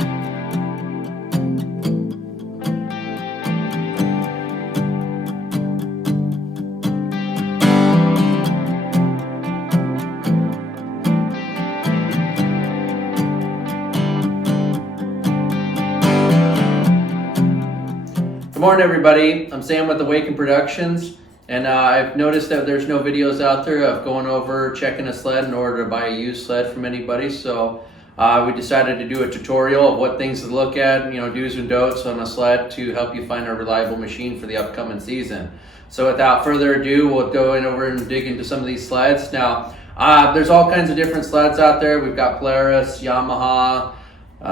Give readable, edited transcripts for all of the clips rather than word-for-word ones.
Good morning, everybody. I'm Sam with Awaken Productions, and I've noticed that there's no videos out there of going over checking a sled in order to buy a used sled from anybody. So we decided to do a tutorial of what things to look at, do's and don'ts on a sled to help you find a reliable machine for the upcoming season. So without further ado, we'll go in over and dig into some of these sleds. Now, there's all kinds of different sleds out there. We've got Polaris, Yamaha,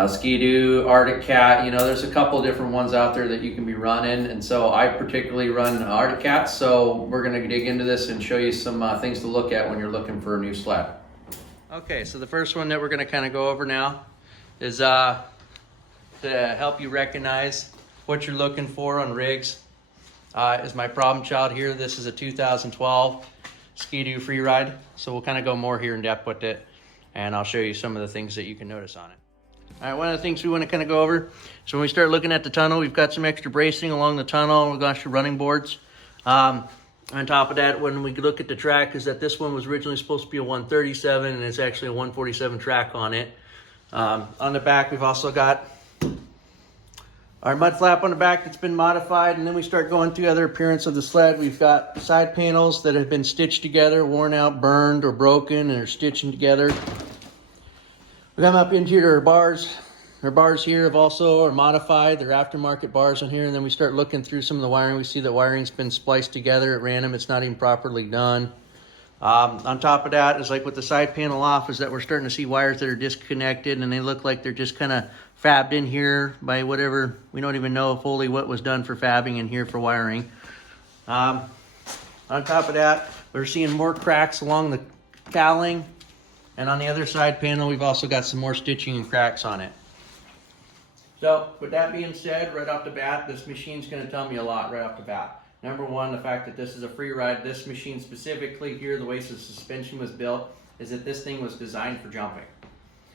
Ski-Doo, Arctic Cat. There's a couple different ones out there that you can be running, and so I particularly run Arctic Cats. So we're going to dig into this and show you some things to look at when you're looking for a new sled. Okay, so the first one that we're going to kind of go over now is to help you recognize what you're looking for on rigs. Is my problem child here. This is a 2012 Ski-Doo Freeride, so we'll kind of go more here in depth with it, and I'll show you some of the things that you can notice on it. All right, one of the things we want to kind of go over, so when we start looking at the tunnel, we've got some extra bracing along the tunnel. We've got extra running boards. On top of that, when we look at the track, is that this one was originally supposed to be a 137, and it's actually a 147 track on it. On the back, we've also got our mud flap on the back that's been modified, and then we start going through other appearance of the sled. We've got side panels that have been stitched together, worn out, burned, or broken, and are stitching together. We come up into our bars. Our bars here have also are modified. They're aftermarket bars on here, and then we start looking through some of the wiring. We see the wiring's been spliced together at random. It's not even properly done. On top of that is like with the side panel off is that we're starting to see wires that are disconnected, and they look like they're just kind of fabbed in here by whatever. We don't even know fully what was done for fabbing in here for wiring. On top of that, we're seeing more cracks along the cowling. And on the other side panel, we've also got some more stitching and cracks on it. So with that being said, right off the bat, this machine's going to tell me a lot right off the bat. Number one, the fact that this is a free ride. This machine specifically here, the way the suspension was built, is that this thing was designed for jumping.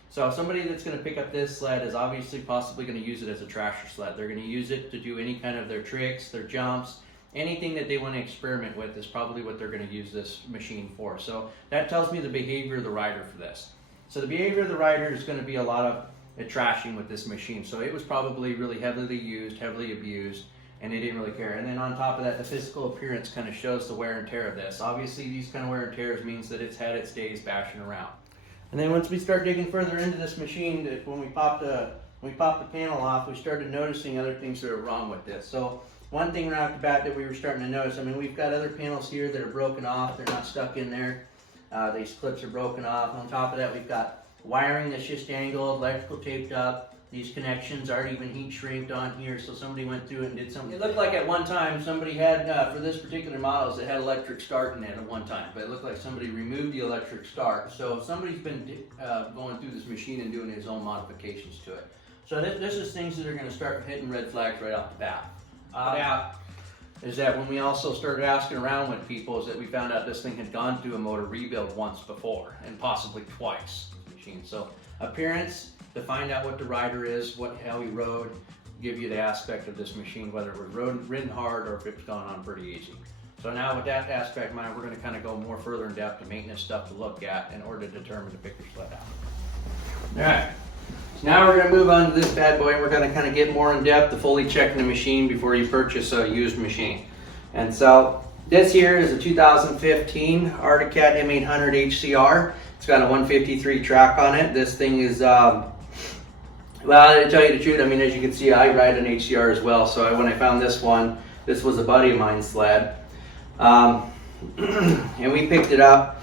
So somebody that's going to pick up this sled is obviously possibly going to use it as a trasher sled. They're going to use it to do any kind of their tricks, their jumps, anything that they want to experiment with is probably what they're going to use this machine for. So that tells me the behavior of the rider for this. So the behavior of the rider is going to be a lot of trashing with this machine. So it was probably really heavily used, heavily abused, and they didn't really care. And then on top of that, the physical appearance kind of shows the wear and tear of this. Obviously, these kind of wear and tears means that it's had its days bashing around. And then once we start digging further into this machine, that when we popped the panel off, we started noticing other things that are wrong with this. So one thing right off the bat that we were starting to notice, we've got other panels here that are broken off. They're not stuck in there. These clips are broken off. On top of that, we've got wiring that's just angled, electrical taped up. These connections aren't even heat shrinked on here, so somebody went through it and did something. It looked like at one time somebody had, for this particular model, it had electric start in it at one time, but it looked like somebody removed the electric start. So somebody's been going through this machine and doing his own modifications to it. So this is things that are going to start hitting red flags right off the bat. Is that when we also started asking around with people is that we found out this thing had gone through a motor rebuild once before and possibly twice. So appearance, to find out what the rider is, how he rode, give you the aspect of this machine, whether it was ridden hard or if it's gone on pretty easy. So now with that aspect in mind, we're going to kind of go more further in depth to maintenance stuff to look at in order to determine to pick your sled out. All right. Now we're going to move on to this bad boy, and we're going to kind of get more in depth to fully check the machine before you purchase a used machine. And so this here is a 2015 Arctic Cat M800 HCR. It's got a 153 track on it. This thing is, well, to tell you the truth, as you can see, I ride an HCR as well. So when I found this one, this was a buddy of mine's sled. And we picked it up.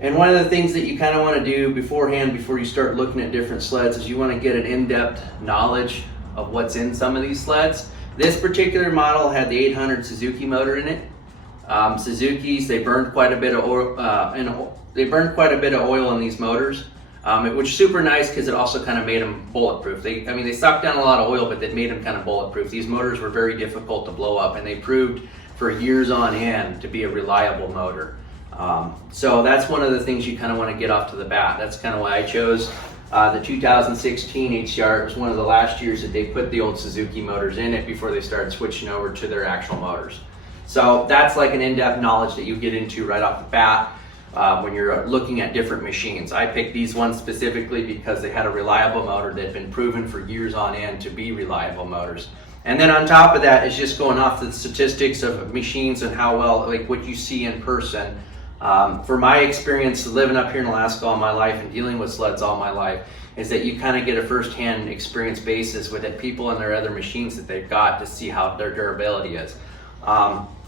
And one of the things that you kind of want to do beforehand, before you start looking at different sleds, is you want to get an in-depth knowledge of what's in some of these sleds. This particular model had the 800 Suzuki motor in it. Suzuki's, they burned quite a bit of oil in these motors, which is super nice because it also kind of made them bulletproof. They sucked down a lot of oil, but that made them kind of bulletproof. These motors were very difficult to blow up, and they proved for years on end to be a reliable motor. So that's one of the things you kind of want to get off to the bat. That's kind of why I chose The 2016 HCR was one of the last years that they put the old Suzuki motors in it before they started switching over to their actual motors. So that's like an in-depth knowledge that you get into right off the bat when you're looking at different machines. I picked these ones specifically because they had a reliable motor that had been proven for years on end to be reliable motors. And then on top of that is just going off the statistics of machines and how well, like what you see in person. For my experience living up here in Alaska all my life and dealing with sleds all my life, is that you kind of get a first-hand experience basis with it, people and their other machines that they've got to see how their durability is.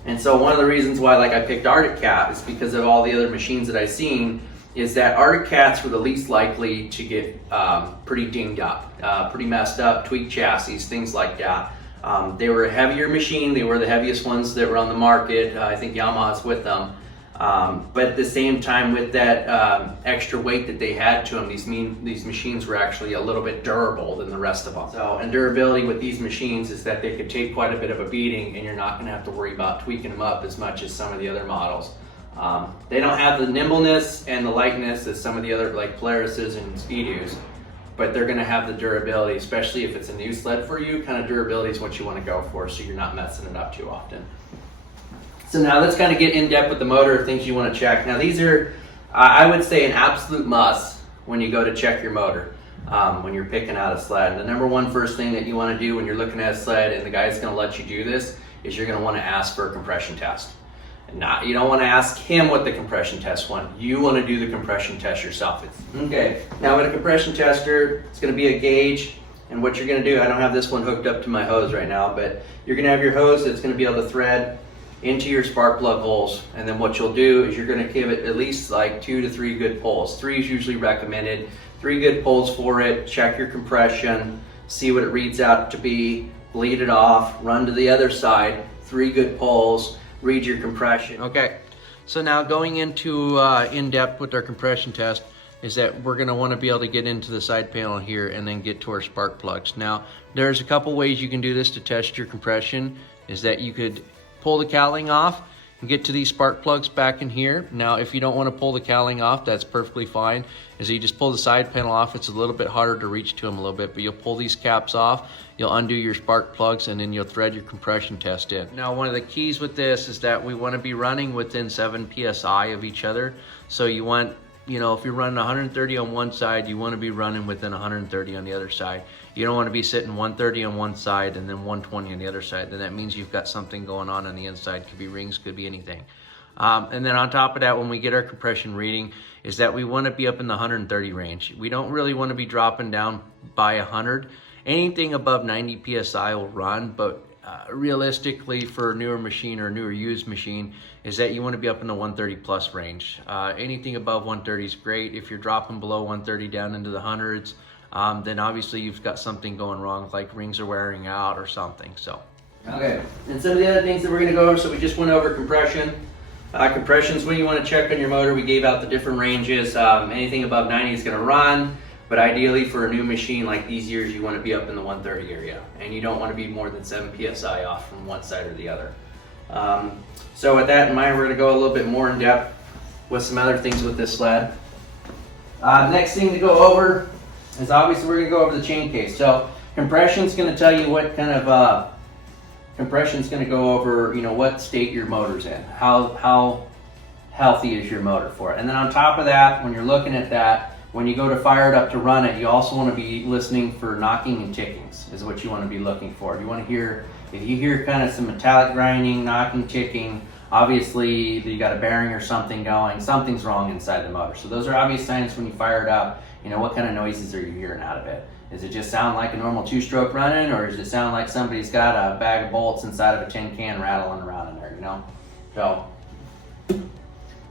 And so one of the reasons why I picked Arctic Cat is because of all the other machines that I've seen, is that Arctic Cats were the least likely to get pretty dinged up, pretty messed up, tweaked chassis, things like that. They were a heavier machine. They were the heaviest ones that were on the market. I think Yamaha's with them. But at the same time, with that extra weight that they had to them, these machines were actually a little bit durable than the rest of them. So, and durability with these machines is that they could take quite a bit of a beating, and you're not going to have to worry about tweaking them up as much as some of the other models. They don't have the nimbleness and the lightness as some of the other like Polarises and Ski-Doos, but they're going to have the durability, especially if it's a new sled for you. Kind of durability is what you want to go for, so you're not messing it up too often. So now let's kind of get in depth with the motor, things you want to check. Now these are, I would say, an absolute must when you go to check your motor, when you're picking out a sled. The number one first thing that you want to do when you're looking at a sled, and the guy's going to let you do this, is you're going to want to ask for a compression test. Now, you don't want to ask him what the compression test wants. You want to do the compression test yourself. Okay, now with a compression tester, it's going to be a gauge, and what you're going to do, I don't have this one hooked up to my hose right now, but you're going to have your hose that's going to be able to thread into your spark plug holes, and then what you'll do is you're going to give it at least like 2 to 3 good pulls. 3 is usually recommended. 3 good pulls for it. Check your compression, see what it reads out to be, bleed it off, run to the other side, 3 good pulls, read your compression. Okay, so now going into in depth with our compression test is that we're going to want to be able to get into the side panel here and then get to our spark plugs. Now there's a couple ways you can do this to test your compression. Is that you could pull the cowling off and get to these spark plugs back in here. Now if you don't want to pull the cowling off, that's perfectly fine. Is you just pull the side panel off. It's a little bit harder to reach to them a little bit, but you'll pull these caps off, you'll undo your spark plugs, and then you'll thread your compression test in. Now one of the keys with this is that we want to be running within 7 psi of each other. So you want, if you're running 130 on one side, you want to be running within 130 on the other side. You don't want to be sitting 130 on one side and then 120 on the other side. Then that means you've got something going on the inside. Could be rings, could be anything. And then on top of that, when we get our compression reading, is that we want to be up in the 130 range. We don't really want to be dropping down by 100. Anything above 90 psi will run, but realistically for a newer machine or a newer used machine is that you want to be up in the 130 plus range. Anything above 130 is great. If you're dropping below 130 down into the hundreds, then obviously you've got something going wrong, like rings are wearing out or something. So, okay, and some of the other things that we're going to go over, so we just went over compression. Compression's when you want to check on your motor. We gave out the different ranges. Anything above 90 is going to run, but ideally for a new machine like these years, you want to be up in the 130 area, and you don't want to be more than 7 psi off from one side or the other. So with that in mind, we're going to go a little bit more in depth with some other things with this sled. Next thing to go over is obviously we're going to go over the chain case. So compression is going to tell you what kind of compression is going to go over, what state your motor's in, how healthy is your motor for it. And then on top of that, when you're looking at that, when you go to fire it up to run it, you also want to be listening for knocking and tickings is what you want to be looking for. You want to hear, if you hear kind of some metallic grinding, knocking, ticking, obviously you got a bearing or something going, something's wrong inside the motor. So those are obvious signs when you fire it up. What kind of noises are you hearing out of it? Does it just sound like a normal 2-stroke running, or does it sound like somebody's got a bag of bolts inside of a tin can rattling around in there, So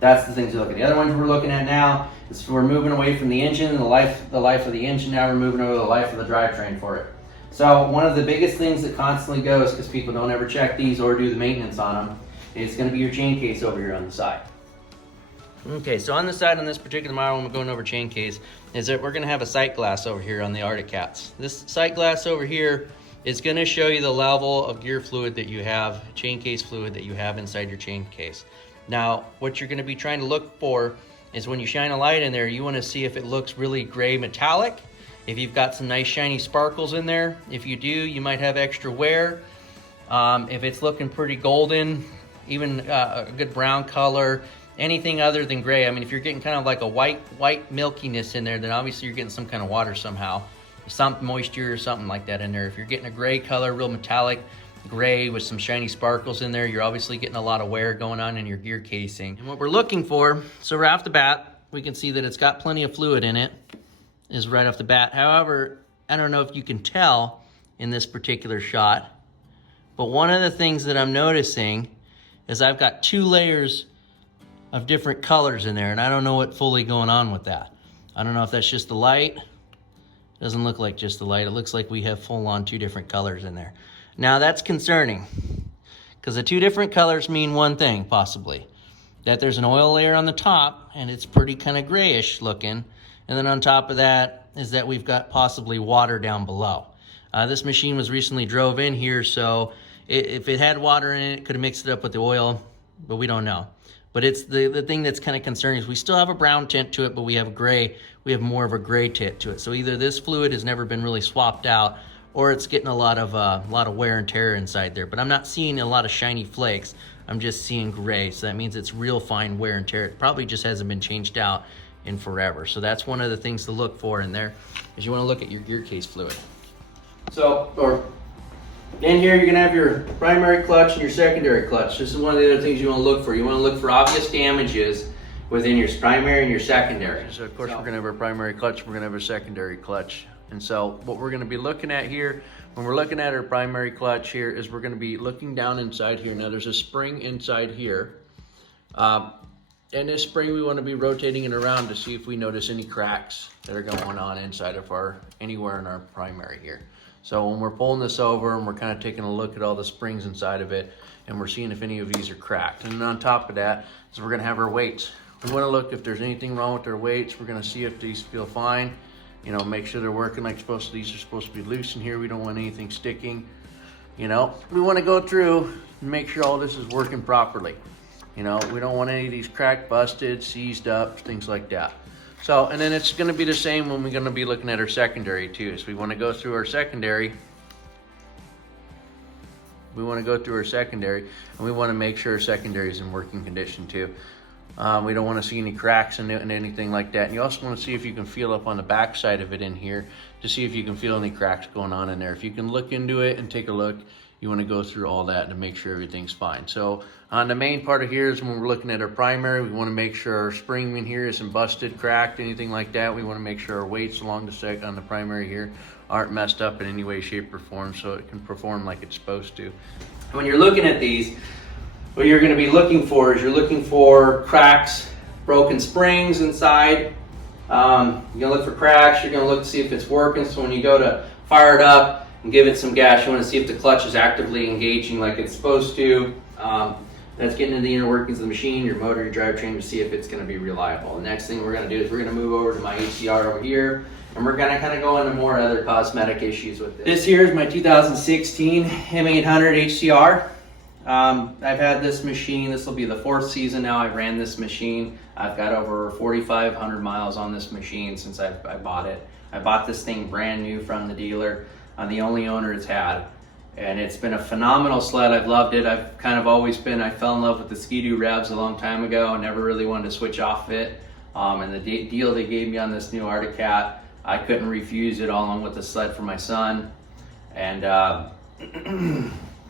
that's the things to look at. The other ones we're looking at now is we're moving away from the engine, the life of the engine. Now we're moving over to the life of the drivetrain for it. So one of the biggest things that constantly goes, because people don't ever check these or do the maintenance on them, is going to be your chain case over here on the side. Okay, so on the side on this particular model, when we're going over chain case, is that we're going to have a sight glass over here on the Arctic Cats. This sight glass over here is going to show you the level of gear fluid that you have, chain case fluid that you have inside your chain case. Now, what you're going to be trying to look for is when you shine a light in there, you want to see if it looks really gray metallic, if you've got some nice shiny sparkles in there. If you do, you might have extra wear. If it's looking pretty golden, even a good brown color, anything other than gray. I mean, if you're getting kind of like a white milkiness in there, then obviously you're getting some kind of water somehow, some moisture or something like that in there. If you're getting a gray color, real metallic gray with some shiny sparkles in there, you're obviously getting a lot of wear going on in your gear casing. And what we're looking for, so right off the bat, we can see that it's got plenty of fluid in it, is right off the bat. However, I don't know if you can tell in this particular shot, but one of the things that I'm noticing is I've got 2 layers of different colors in there, and I don't know what fully going on with that. I don't know if that's just the light. It doesn't look like just the light. It looks like we have full on 2 different colors in there. Now that's concerning, because the 2 different colors mean one thing, possibly, that there's an oil layer on the top and it's pretty kind of grayish looking, and then on top of that is that we've got possibly water down below. This machine was recently drove in here, so if it had water in it, it could have mixed it up with the oil, but we don't know. But it's the thing that's kind of concerning is we still have a brown tint to it, but we have more of a gray tint to it. So either this fluid has never been really swapped out, or it's getting a lot of wear and tear inside there. But I'm not seeing a lot of shiny flakes. I'm just seeing gray, so that means it's real fine wear and tear. It probably just hasn't been changed out in forever. So that's one of the things to look for in there, is you want to look at your gear case fluid. So, or in here, you're gonna have your primary clutch and your secondary clutch. This is one of the other things you want to look for. You want to look for obvious damages within your primary and your secondary. So of course, we're gonna have our primary clutch, we're gonna have our secondary clutch. And so what we're gonna be looking at here, when we're looking at our primary clutch here, is we're gonna be looking down inside here. Now there's a spring inside here. And this spring, we wanna be rotating it around to see if we notice any cracks that are going on inside of anywhere in our primary here. So when we're pulling this over and we're kind of taking a look at all the springs inside of it, and we're seeing if any of these are cracked. And then on top of that, is we're gonna have our weights. We wanna look if there's anything wrong with our weights. We're gonna see if these feel fine. You know, make sure they're working like supposed to. These are supposed to be loose in here. We don't want anything sticking. You know, we wanna go through and make sure all this is working properly. You know, we don't want any of these cracked, busted, seized up, things like that. So, and then it's gonna be the same when we're gonna be looking at our secondary too. So we wanna go through our secondary. We wanna go through our secondary, and we wanna make sure our secondary is in working condition too. We don't wanna see any cracks and anything like that. And you also wanna see if you can feel up on the back side of it in here to see if you can feel any cracks going on in there. If you can look into it and take a look, you want to go through all that to make sure everything's fine. So on the main part of here is when we're looking at our primary, we want to make sure our spring in here isn't busted, cracked, anything like that. We want to make sure our weights along the on the primary here aren't messed up in any way, shape, or form, so it can perform like it's supposed to. When you're looking at these, what you're going to be looking for is you're looking for cracks, broken springs inside. You're going to look for cracks. You're going to look to see if it's working. So when you go to fire it up and give it some gas, you want to see if the clutch is actively engaging like it's supposed to. That's getting into the inner workings of the machine, your motor, your drivetrain, to see if it's going to be reliable. The next thing we're going to do is we're going to move over to my HCR over here, and we're going to kind of go into more other cosmetic issues with this. This here is my 2016 M800 HCR. I've had this machine, this will be the 4th season now I ran this machine. I've got over 4,500 miles on this machine since I bought it. I bought this thing brand new from the dealer. I'm the only owner it's had, and it's been a phenomenal sled. I've loved it. I've kind of always been, I fell in love with the Ski-Doo revs a long time ago and never really wanted to switch off it. And the deal they gave me on this new Arctic Cat, I couldn't refuse it, along with the sled for my son. And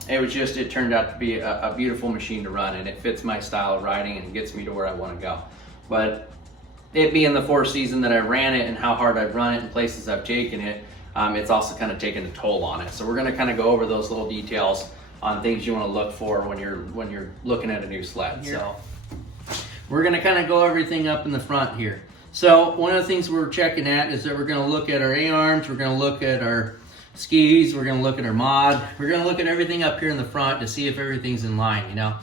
it turned out to be a beautiful machine to run, and it fits my style of riding and it gets me to where I want to go. But it being the 4th season that I ran it and how hard I've run it and places I've taken it, it's also kind of taken a toll on it. So we're going to kind of go over those little details on things you want to look for when you're looking at a new sled. So we're going to kind of go everything up in the front here. So one of the things we're checking at is that we're going to look at our A-arms, we're going to look at our skis, we're going to look at our mod, we're going to look at everything up here in the front to see if everything's in line, you know.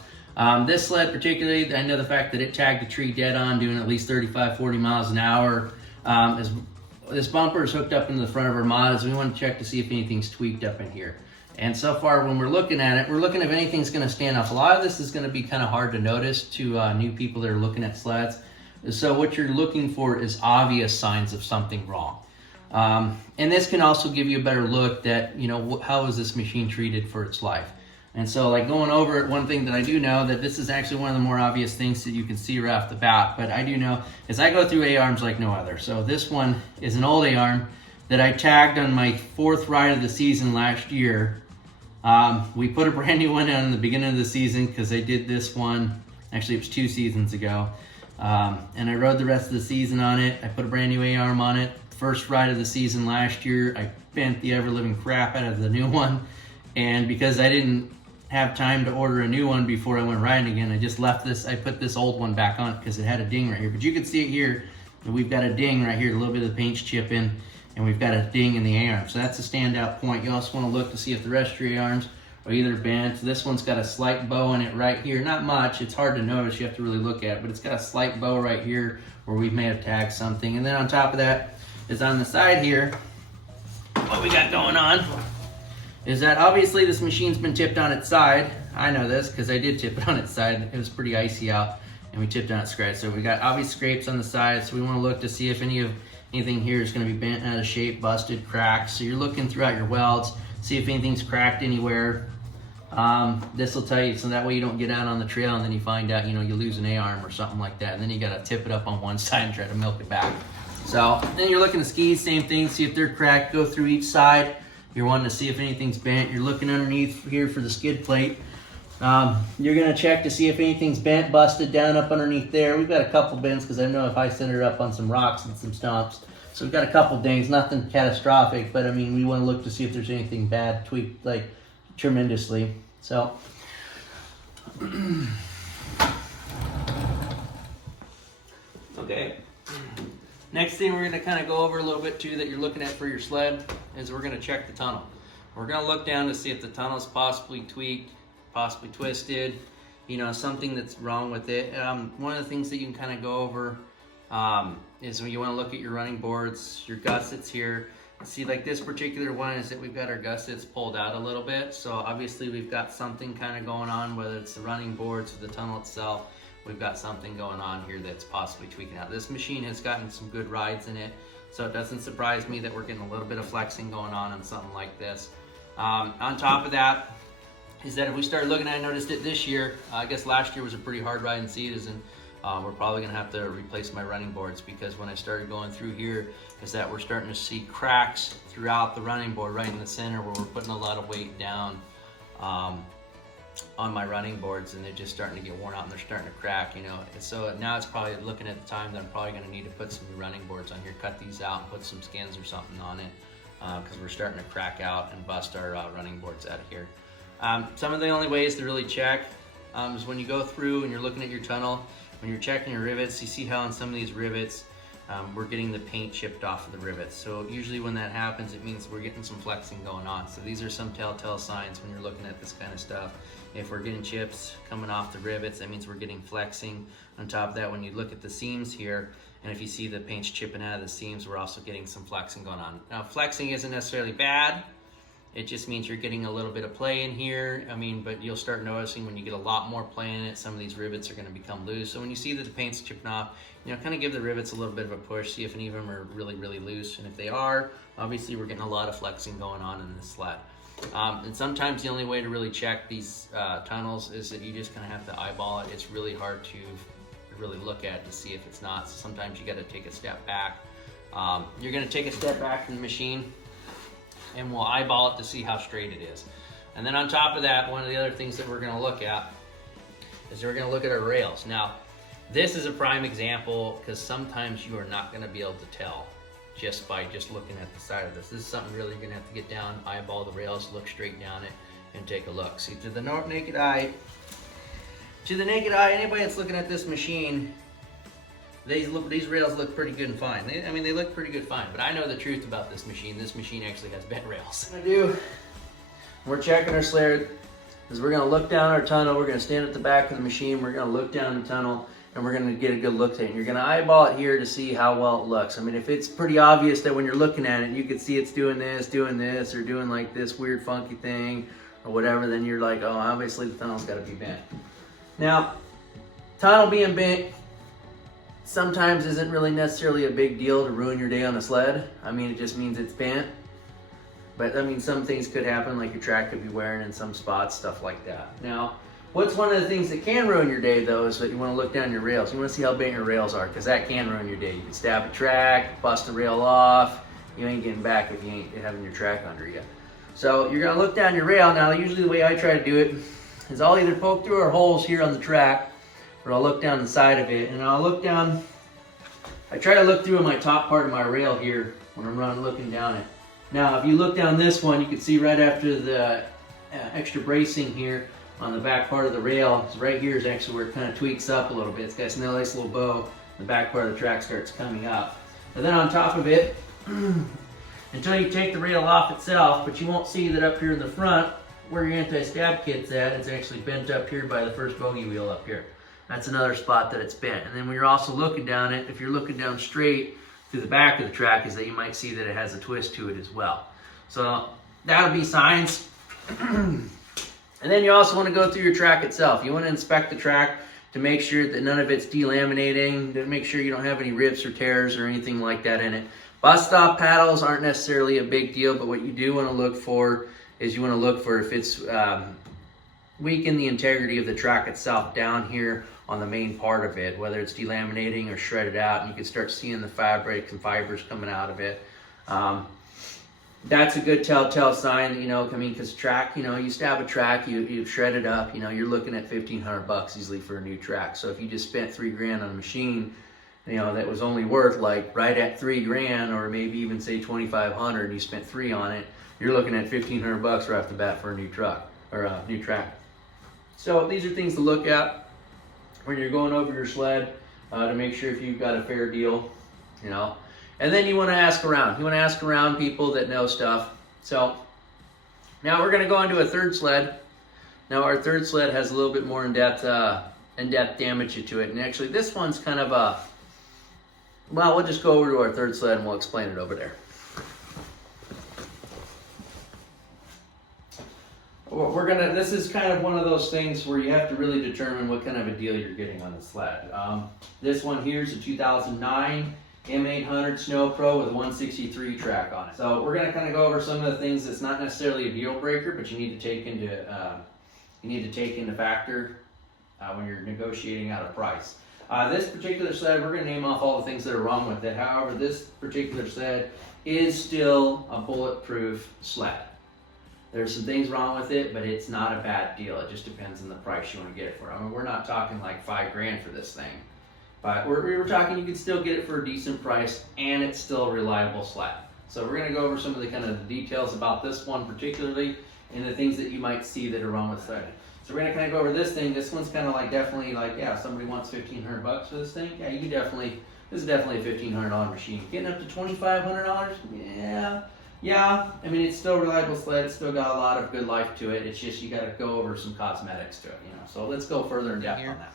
This sled particularly, I know the fact that it tagged a tree dead on doing at least 35, 40 miles an hour. This bumper is hooked up into the front of our mod, so we want to check to see if anything's tweaked up in here. And so far when we're looking at it, we're looking if anything's going to stand up. A lot of this is going to be kind of hard to notice to new people that are looking at sleds. So what you're looking for is obvious signs of something wrong. And this can also give you a better look at, you know, how is this machine treated for its life. And so like going over it, one thing that I do know that this is actually one of the more obvious things that you can see right off the bat, but I do know is I go through A-arms like no other. So this one is an old A-arm that I tagged on my 4th ride of the season last year. We put a brand new one on in the beginning of the season because I did this one, actually it was 2 seasons ago. And I rode the rest of the season on it. I put a brand new A-arm on it. First ride of the season last year, I bent the ever-living crap out of the new one. And because I didn't have time to order a new one before I went riding again, I just left this, I put this old one back on because it had a ding right here. But you can see it here, that we've got a ding right here, a little bit of the paint's chipping, and we've got a ding in the A-arm. So that's a standout point. You also want to look to see if the rest of your A-arms are either bent. This one's got a slight bow in it right here. Not much, it's hard to notice, you have to really look at it, but it's got a slight bow right here where we may have tagged something. And then on top of that is on the side here, what we got going on is that obviously this machine's been tipped on its side. I know this because I did tip it on its side. It was pretty icy out and we tipped on its scratch. So we got obvious scrapes on the side. So we want to look to see if anything here is going to be bent out of shape, busted, cracked. So you're looking throughout your welds, see if anything's cracked anywhere. This will tell you, so that way you don't get out on the trail and then you find out, you know, you lose an A-arm or something like that. And then you got to tip it up on one side and try to milk it back. So then you're looking at skis, same thing, see if they're cracked, go through each side. You're wanting to see if anything's bent. You're looking underneath here for the skid plate. You're gonna check to see if anything's bent, busted down up underneath there. We've got a couple bends because I know if I center it up on some rocks and some stumps. So we've got a couple dings, nothing catastrophic, but I mean, we want to look to see if there's anything bad, tweaked like tremendously. So, okay. Next thing we're going to kind of go over a little bit too that you're looking at for your sled is we're going to check the tunnel. We're going to look down to see if the tunnel's possibly tweaked, possibly twisted, you know, something that's wrong with it. One of the things that you can kind of go over is when you want to look at your running boards, your gussets here. See, like this particular one is that we've got our gussets pulled out a little bit. So obviously we've got something kind of going on, whether it's the running boards or the tunnel itself. We've got something going on here that's possibly tweaking out. This machine has gotten some good rides in it, so it doesn't surprise me that we're getting a little bit of flexing going on something like this. On top of that is that if we start looking, I noticed it this year, I guess last year was a pretty hard riding season. We're probably gonna have to replace my running boards because when I started going through here is that we're starting to see cracks throughout the running board right in the center where we're putting a lot of weight down on my running boards, and they're just starting to get worn out and they're starting to crack, you know. And so now it's probably looking at the time that I'm probably going to need to put some new running boards on here, cut these out and put some skins or something on it because we're starting to crack out and bust our running boards out of here. Some of the only ways to really check is when you go through and you're looking at your tunnel, when you're checking your rivets, you see how on some of these rivets we're getting the paint chipped off of the rivets. So usually when that happens, it means we're getting some flexing going on. So these are some telltale signs when you're looking at this kind of stuff. If we're getting chips coming off the rivets, that means we're getting flexing. On top of that, when you look at the seams here, and if you see the paint's chipping out of the seams, we're also getting some flexing going on. Now, flexing isn't necessarily bad. It just means you're getting a little bit of play in here. I mean, but you'll start noticing when you get a lot more play in it, some of these rivets are gonna become loose. So when you see that the paint's chipping off, you know, kind of give the rivets a little bit of a push, see if any of them are really, really loose. And if they are, obviously we're getting a lot of flexing going on in this sled. And sometimes the only way to really check these tunnels is that you just kind of have to eyeball it. It's really hard to really look at to see if it's not. So sometimes you got to take a step back. You're going to take a step back from the machine and we'll eyeball it to see how straight it is. And then on top of that, one of the other things that we're going to look at is we're going to look at our rails. Now, this is a prime example because sometimes you are not going to be able to tell just by looking at the side of this. This is something really you're gonna have to get down, eyeball the rails, look straight down it, and take a look. See, to the naked eye, anybody that's looking at this machine, these rails look pretty good and fine. They look pretty good fine, but I know the truth about this machine. This machine actually has bent rails. We're checking our sled, is we're gonna look down our tunnel, we're gonna stand at the back of the machine, we're gonna look down the tunnel, and we're gonna get a good look at it. And you're gonna eyeball it here to see how well it looks. I mean, if it's pretty obvious that when you're looking at it, you can see it's doing this, or doing like this weird funky thing, or whatever, then you're like, oh, obviously the tunnel's gotta be bent. Now, tunnel being bent, sometimes isn't really necessarily a big deal to ruin your day on a sled. I mean, it just means it's bent. But I mean, some things could happen, like your track could be wearing in some spots, stuff like that. Now, what's one of the things that can ruin your day though is that you want to look down your rails. You want to see how bent your rails are, because that can ruin your day. You can stab a track, bust a rail off. You ain't getting back if you ain't having your track under you. So you're gonna look down your rail. Now, usually the way I try to do it is I'll either poke through our holes here on the track, or I'll look down the side of it, and I'll look down. I try to look through my top part of my rail here when I'm looking down it. Now, if you look down this one, you can see right after the extra bracing here on the back part of the rail, right here is actually where it kind of tweaks up a little bit. It's got a nice little bow. The back part of the track starts coming up. And then on top of it, until you take the rail off itself, but you won't see that up here in the front, where your anti-stab kit's at, it's actually bent up here by the first bogey wheel up here. That's another spot that it's bent. And then when you're also looking down it, if you're looking down straight through the back of the track, is that you might see that it has a twist to it as well. So that'll be signs. And then you also want to go through your track itself. You want to inspect the track to make sure that none of it's delaminating, to make sure you don't have any rips or tears or anything like that in it. Bust stop paddles aren't necessarily a big deal, but what you do want to look for is you want to look for if it's weaken the integrity of the track itself down here on the main part of it, whether it's delaminating or shredded out, and you can start seeing the fabric and fibers coming out of it. That's a good telltale sign, you know, I mean, because track, you know, you stab a track, you shred it up, you know, you're looking at $1,500 easily for a new track. So if you just spent $3,000 on a machine, you know, that was only worth like right at $3,000, or maybe even say $2,500, and you spent $3,000 on it, you're looking at $1,500 right off the bat for a new truck or a new track. So these are things to look at when you're going over your sled to make sure if you've got a fair deal, you know. And then you want to ask around. You want to ask around people that know stuff. So now we're going to go into a third sled. Now our third sled has a little bit more in-depth damage to it. And actually this one's kind of a, well, we'll just go over to our third sled and we'll explain it over there. This is kind of one of those things where you have to really determine what kind of a deal you're getting on the sled. This one here is a 2009 M800 Snow Pro with a 163 track on it. So we're going to kind of go over some of the things that's not necessarily a deal breaker, but you need to take into factor when you're negotiating out a price. This particular sled, we're going to name off all the things that are wrong with it. However, this particular sled is still a bulletproof sled. There's some things wrong with it, but it's not a bad deal. It just depends on the price you want to get it for. I mean, we're not talking like $5,000 for this thing, but we were talking you can still get it for a decent price, and it's still a reliable sled. So we're going to go over some of the kind of details about this one particularly, and the things that you might see that are wrong with it. So we're going to kind of go over this thing. This one's kind of like definitely like, yeah, if somebody wants $1,500 for this thing, yeah, you can definitely, this is definitely a $1,500 machine. Getting up to $2,500, yeah, I mean, it's still a reliable sled. It's still got a lot of good life to it. It's just you got to go over some cosmetics to it, you know. So let's go further in depth on that.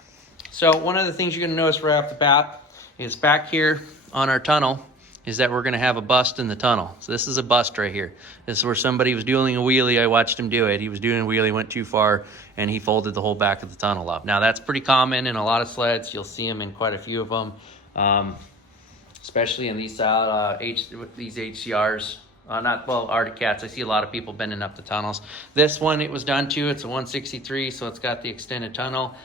So one of the things you're going to notice right off the bat is back here on our tunnel is that we're going to have a bust in the tunnel. So this is a bust right here. This is where somebody was doing a wheelie. I watched him do it. He was doing a wheelie, went too far, and he folded the whole back of the tunnel up. Now that's pretty common in a lot of sleds. You'll see them in quite a few of them, especially in these these HCRs. Arctic Cats. I see a lot of people bending up the tunnels. This one, it was done to. It's a 163, so it's got the extended tunnel.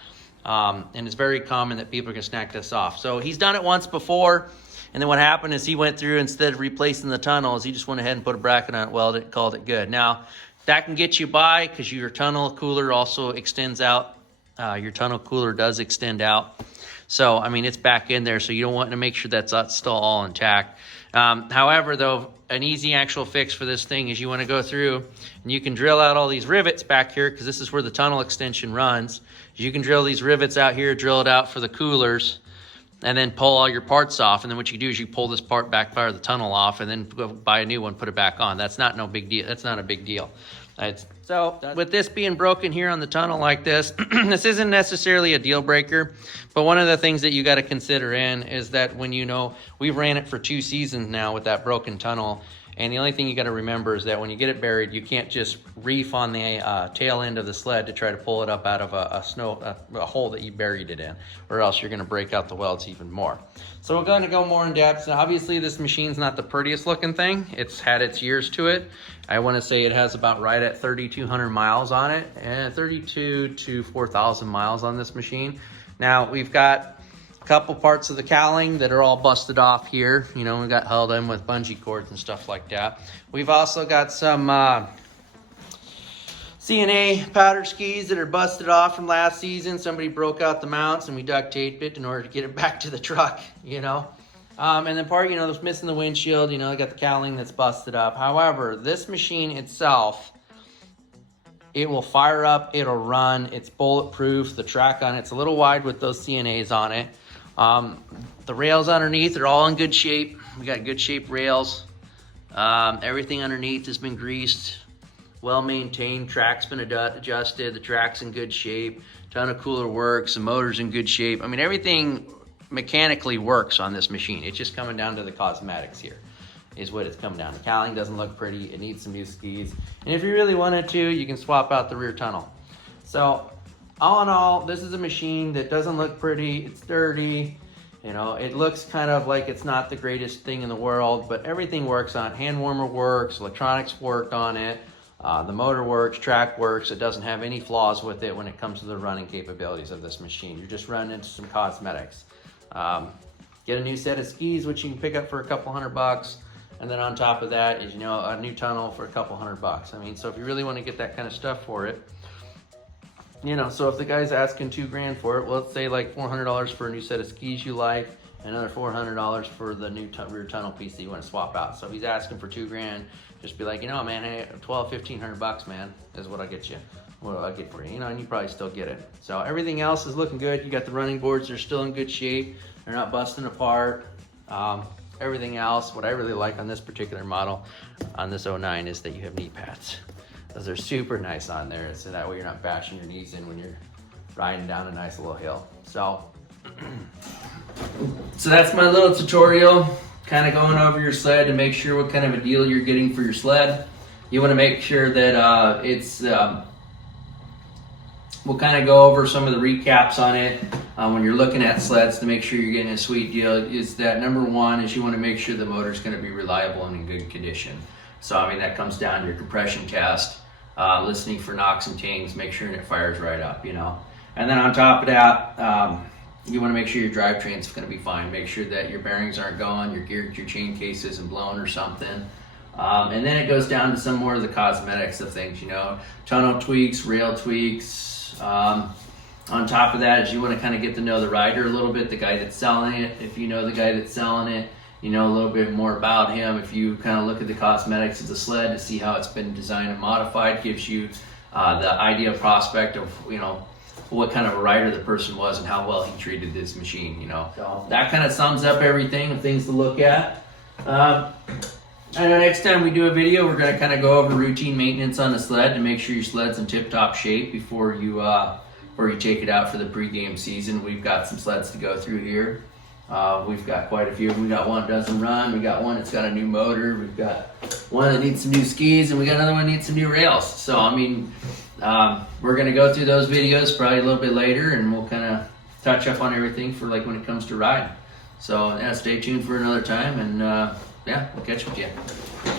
And it's very common that people can snag this off. So he's done it once before, and then what happened is he went through, instead of replacing the tunnels, he just went ahead and put a bracket on it, welded it, called it good. Now, that can get you by because your tunnel cooler also extends out. Your tunnel cooler does extend out. So, I mean, it's back in there, so you don't want to make sure that's still all intact. However, though, an easy actual fix for this thing is you want to go through and you can drill out all these rivets back here because this is where the tunnel extension runs. You can drill these rivets out here, drill it out for the coolers, and then pull all your parts off. And then what you do is you pull this part back part of the tunnel off and then go buy a new one, put it back on. That's not no big deal. That's not a big deal. So with this being broken here on the tunnel like this, this isn't necessarily a deal breaker, but one of the things that you got to consider in is that when you know, we've ran it for 2 seasons now with that broken tunnel, And the only thing you got to remember is that when you get it buried, you can't just reef on the tail end of the sled to try to pull it up out of a hole that you buried it in, or else you're going to break out the welds even more. So we're going to go more in depth. Now, obviously, this machine's not the prettiest looking thing. It's had its years to it. I want to say it has about right at 3,200 miles on it, and 32 to 4,000 miles on this machine. Now, we've got couple parts of the cowling that are all busted off here. You know, we got held in with bungee cords and stuff like that. We've also got some CNA powder skis that are busted off from last season. Somebody broke out the mounts and we duct taped it in order to get it back to the truck, you know. And then part, you know, that's missing the windshield. You know, I got the cowling that's busted up. However, this machine itself, it will fire up, it'll run, it's bulletproof. The track on it's a little wide with those CNAs on it. The rails underneath are all in good shape. We got good shape rails. Everything underneath has been greased, well maintained. Track's been adjusted. The track's in good shape. Ton of cooler works. The motor's in good shape. I mean, everything mechanically works on this machine. It's just coming down to the cosmetics here is what it's coming down. The cowling doesn't look pretty. It needs some new skis. And if you really wanted to, you can swap out the rear tunnel. So all in all, this is a machine that doesn't look pretty. It's dirty. You know, it looks kind of like it's not the greatest thing in the world, but everything works on it. Hand warmer works, electronics work on it, the motor works, track works. It doesn't have any flaws with it when it comes to the running capabilities of this machine. You're just running into some cosmetics. Get a new set of skis, which you can pick up for a couple $100. And then on top of that is, you know, a new tunnel for a couple $100. I mean, so if you really want to get that kind of stuff for it, you know, so if the guy's asking $2 grand for it, well, let's say like $400 for a new set of skis you like, another $400 for the new rear tunnel piece that you want to swap out. So if he's asking for $2 grand, just be like, you know, man, hey, $1,200-$1,500, man, is what I get you. What I'll get for you, you know, and you probably still get it. So everything else is looking good. You got the running boards; they're still in good shape. They're not busting apart. Everything else, what I really like on this particular model, on this 09, is that you have knee pads. Those are super nice on there, so that way you're not bashing your knees in when you're riding down a nice little hill. So that's my little tutorial, kind of going over your sled to make sure what kind of a deal you're getting for your sled. You want to make sure that we'll kind of go over some of the recaps on it when you're looking at sleds to make sure you're getting a sweet deal. Is that number one is you want to make sure the motor's going to be reliable and in good condition. So I mean, that comes down to your compression test, listening for knocks and tings, make sure it fires right up, you know. And then on top of that, you want to make sure your drivetrain's going to be fine. Make sure that your bearings aren't going, your chain case isn't blown or something. And then it goes down to some more of the cosmetics of things, you know, tunnel tweaks, rail tweaks. On top of that is you want to kind of get to know the rider a little bit, the guy that's selling it. If you know the guy that's selling it, you know a little bit more about him. If you kind of look at the cosmetics of the sled to see how it's been designed and modified, gives you the idea prospect of, you know, what kind of a rider the person was and how well he treated this machine, you know. So that kind of sums up everything and things to look at. I know next time we do a video, we're going to kind of go over routine maintenance on the sled to make sure your sled's in tip-top shape before you take it out for the pre-game season. We've got some sleds to go through here. We've got quite a few. We got one that doesn't run. We got one that's got a new motor. We've got one that needs some new skis, and we got another one that needs some new rails. So, I mean, we're going to go through those videos probably a little bit later, and we'll kind of touch up on everything for like when it comes to riding. So, yeah, stay tuned for another time, and yeah, we'll catch up with you.